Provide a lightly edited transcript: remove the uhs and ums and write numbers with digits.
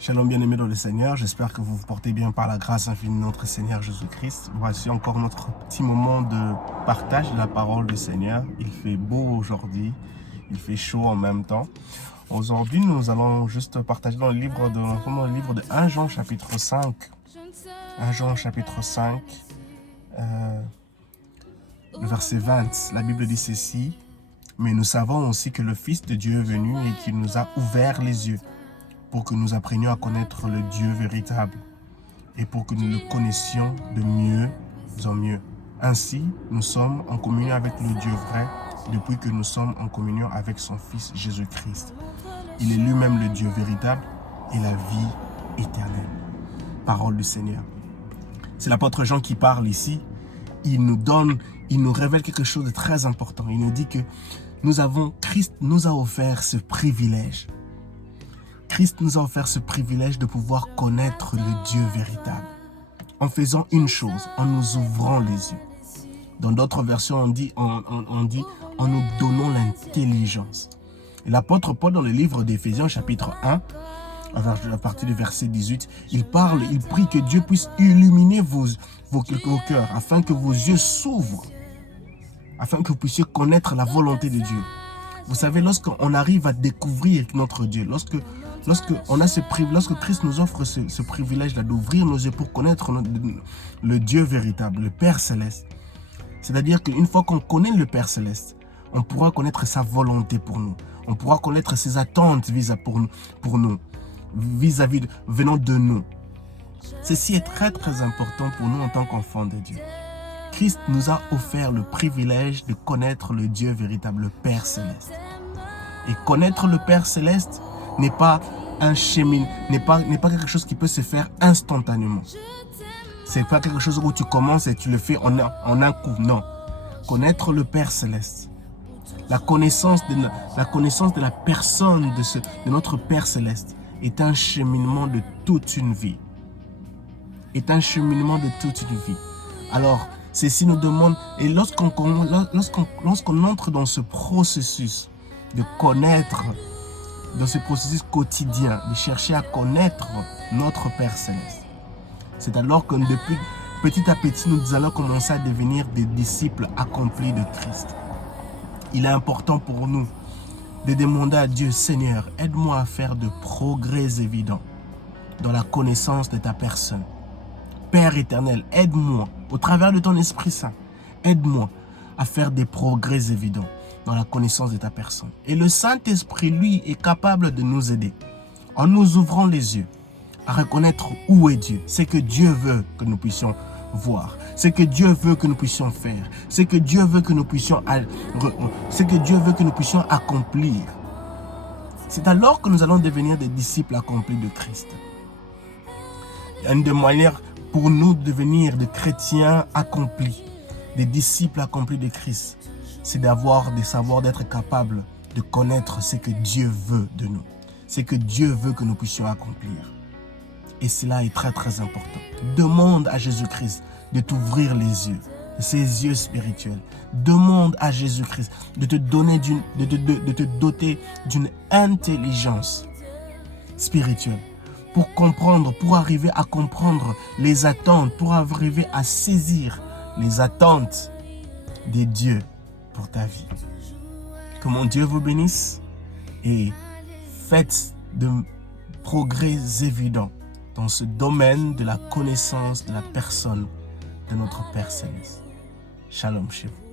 Shalom bien-aimés dans le Seigneur, j'espère que vous vous portez bien par la grâce infinie de notre Seigneur Jésus-Christ. Voici encore notre petit moment de partage de la parole du Seigneur. Il fait beau aujourd'hui, il fait chaud en même temps. Aujourd'hui, nous allons juste partager dans le livre de 1 Jean chapitre 5. 1 Jean chapitre 5, le verset 20. La Bible dit ceci: « Mais nous savons aussi que le Fils de Dieu est venu et qu'il nous a ouvert les yeux, pour que nous apprenions à connaître le Dieu véritable et pour que nous le connaissions de mieux en mieux. Ainsi, nous sommes en communion avec le Dieu vrai depuis que nous sommes en communion avec son Fils Jésus-Christ. Il est lui-même le Dieu véritable et la vie éternelle. » Parole du Seigneur. C'est l'apôtre Jean qui parle ici. Il nous révèle quelque chose de très important. Il nous dit que Christ nous a offert ce privilège. Christ nous a offert ce privilège de pouvoir connaître le Dieu véritable en faisant une chose, en nous ouvrant les yeux. Dans d'autres versions, on dit en nous donnant l'intelligence. Et l'apôtre Paul, dans le livre d'Éphésiens, chapitre 1, à partir du verset 18, il prie que Dieu puisse illuminer vos cœurs, afin que vos yeux s'ouvrent, afin que vous puissiez connaître la volonté de Dieu. Vous savez, lorsqu'on arrive à découvrir notre Dieu, lorsque Christ nous offre ce privilège-là d'ouvrir nos yeux pour connaître le Dieu véritable, le Père Céleste, c'est-à-dire qu'une fois qu'on connaît le Père Céleste, on pourra connaître sa volonté pour nous. On pourra connaître ses attentes venant de nous. Ceci est très très important pour nous en tant qu'enfants de Dieu. Christ nous a offert le privilège de connaître le Dieu véritable, le Père Céleste. Et connaître le Père Céleste n'est pas quelque chose qui peut se faire instantanément. C'est pas quelque chose où tu commences et tu le fais en un coup. Non. Connaître le Père Céleste, la connaissance de la personne de notre Père Céleste est un cheminement de toute une vie. Alors, ceci nous demande, et lorsqu'on entre dans ce processus de connaître, dans ce processus quotidien, de chercher à connaître notre Père Céleste, c'est alors que petit à petit, nous allons commencer à devenir des disciples accomplis de Christ. Il est important pour nous de demander à Dieu: Seigneur, aide-moi à faire de progrès évidents dans la connaissance de ta personne. Père éternel, aide-moi, au travers de ton Esprit Saint, aide-moi à faire des progrès évidents dans la connaissance de ta personne. Et le Saint-Esprit, lui, est capable de nous aider en nous ouvrant les yeux à reconnaître où est Dieu, ce que Dieu veut que nous puissions voir, ce que Dieu veut que nous puissions faire, ce que Dieu veut que nous puissions accomplir. C'est alors que nous allons devenir des disciples accomplis de Christ. Une des manières pour nous de devenir des chrétiens accomplis, des disciples accomplis de Christ, c'est d'être capable de connaître ce que Dieu veut de nous, ce que Dieu veut que nous puissions accomplir. Et cela est très très important. Demande à Jésus-Christ de t'ouvrir les yeux, ses yeux spirituels. Demande à Jésus-Christ de te doter d'une intelligence spirituelle pour arriver à comprendre les attentes, pour arriver à saisir les attentes de Dieu pour ta vie. Que mon Dieu vous bénisse et faites de progrès évidents dans ce domaine de la connaissance de la personne de notre Père Céleste. Shalom chez vous.